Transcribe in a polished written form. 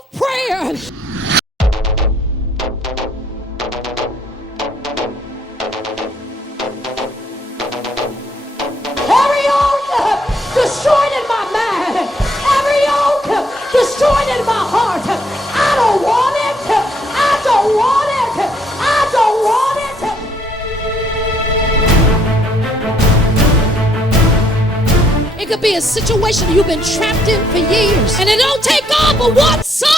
of prayer. Every yoke destroyed in my mind, every yoke destroyed in my heart. I don't want it. I don't want it. I don't want it. It could be a situation you've been trapped in for years, and it don't take all but one son